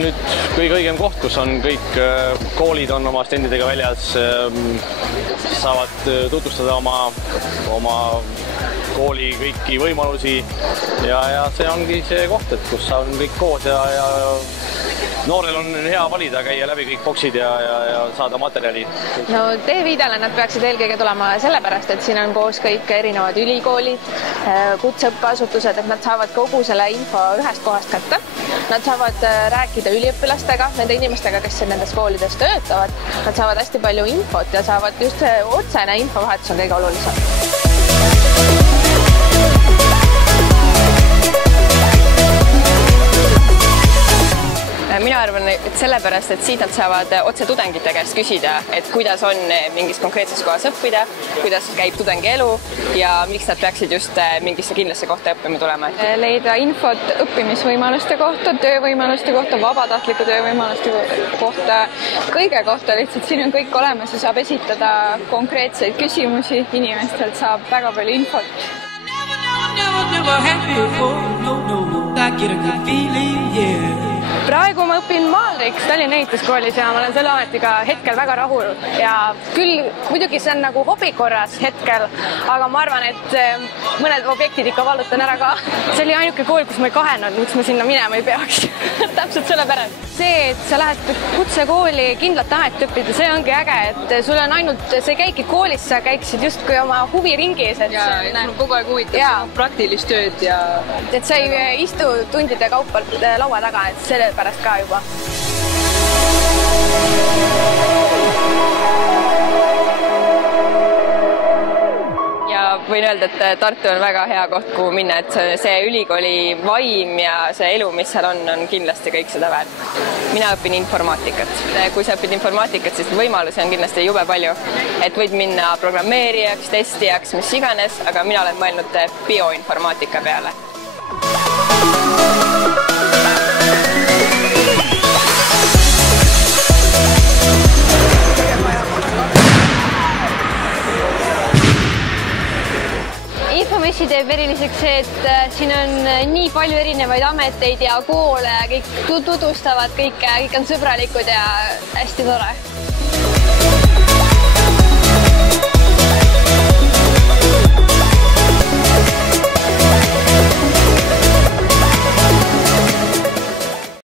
nüüd kõige õigem koht, kus on kõik koolid on oma stendidega väljas, saavad tutvustada oma kooli kõiki võimalusi ja see ongi see koht, et kus on kõik koos ja noorel on hea valida, käia läbi kõik boksid ja saada materjali. No T-Viidele nad peaksid eelkõige tulema sellepärast, et siin on koos kõik erinevad ülikoolid, kutseõppeasutused, et nad saavad kogu selle info ühest kohast kätte. Nad saavad rääkida üliõpilastega, nende inimestega, kes nendes koolides töötavad. Nad saavad hästi palju infot ja saavad just see otsene infovahetus on kõige olulisem. Mina arvan, et sellepärast, et siit nad saavad otse tudengite käest küsida, et kuidas on mingis konkreetses kohas õppida, kuidas käib tudengi elu ja miks nad peaksid just mingisse kindlasse kohta õppima tulema. Leida infot õppimisvõimaluste kohta, töövõimaluste kohta, vabatahtliku töövõimaluste kohta, kõige kohta lihtsalt siin on kõik olemas ja saab esitada konkreetseid küsimusi, inimestelt saab väga palju infot. Praegu ma õpin Maalriks Tallinna ehituskoolis ja ma olen selle ametiga hetkel väga rahul ja küll muidugi see on nagu hobi korras hetkel, aga ma arvan, et mõned objektid ikka vallutan ära ka. See oli ainuke kool, kus ma ei kahenud, miks ma sinna minema ei peaks. Täpselt selle pärast. See, et sa lähed kutsekooli kindlat amet õppida, see ongi äge, et sul on ainult, sa ei käigi koolis, sa käiksid justkui oma huviringis. Ja sul kogu aeg huvitab praktilist tööd ja... Et sa ei istu tundide kaupa laua taga, et selle pärast ka juba. Ja võin öelda, et Tartu on väga hea koht, kuhu minna, et see ülikooli vaim ja see elu, mis seal on kindlasti kõik seda väärt. Mina õpin informaatikat. Kui sa õpid informaatikat, siis võimalusi on kindlasti jube palju. Et võid minna programmeerijaks, testijaks, mis iganes, aga mina olen mõelnud bioinformaatika peale. Infomessi teeb eriliseks see, et siin on nii palju erinevaid ameteid ja koole ja kõik tutvustavad kõike, kõik on sõbralikud ja hästi tore.